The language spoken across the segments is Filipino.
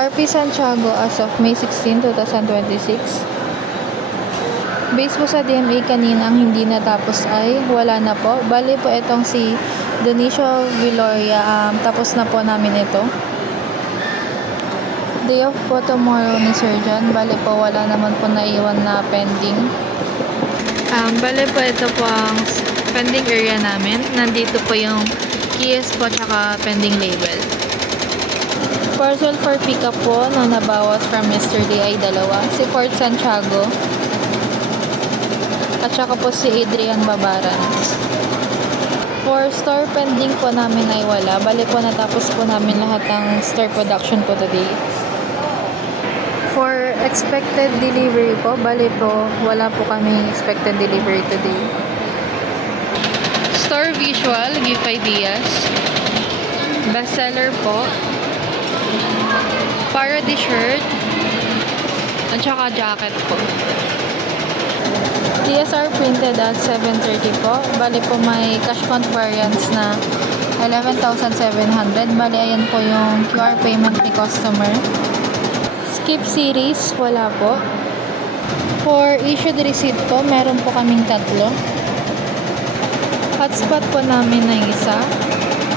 RP Santiago as of May 16, 2026. Base po sa DMA kanina ang hindi natapos ay wala na po. Bali po itong si Donicio Viloria, tapos na po namin ito. Day off po tomorrow ni Sir John. Bali po wala naman po naiwan na pending. Bali po ito po ang pending area namin. Nandito po yung keys po tsaka pending label. Parcel for pickup po na nabawas from yesterday ay dalawa. Si Fort Santiago at saka po si Adrian Babaran. For store pending po namin ay wala. Bali po natapos po namin lahat ng store production po today. For expected delivery po, bali po wala po kami expected delivery today. Store visual, give ideas. Bestseller po. Para t-shirt at saka jacket po. DSR printed at 730 po. Bali po may cash count variance na 11,700. Bali ayan po yung QR payment ni customer. Skip series, wala po. For issued receipt po, meron po kaming tatlo. Hotspot po namin na yung isa.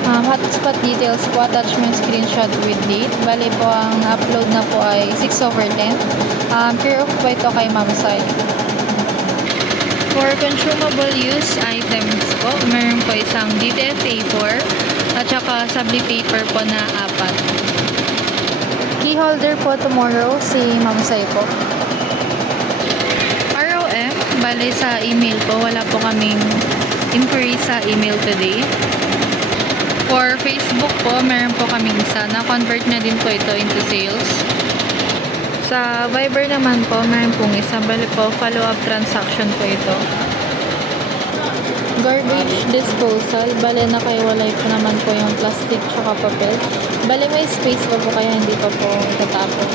Hotspot details po, attachment screenshot with date. Bali po ang upload na po ay 6/10. Care of po ito kay Ma'am Sai. For consumable use items po, meron po isang DTF A4 at saka subli paper po na 4. Key holder po tomorrow si Ma'am Sai po. ROM, bali sa email po, wala po kaming inquiry sa email today. For Facebook po, meron po kaming isa. Na-convert na din po ito into sales. Sa Viber naman po, meron pong isa. Bali po, follow-up transaction po ito. Garbage disposal. Bali, nakaiwalay po naman po yung plastic tsaka papel. Bali, may space pa po kaya hindi pa po itatapon.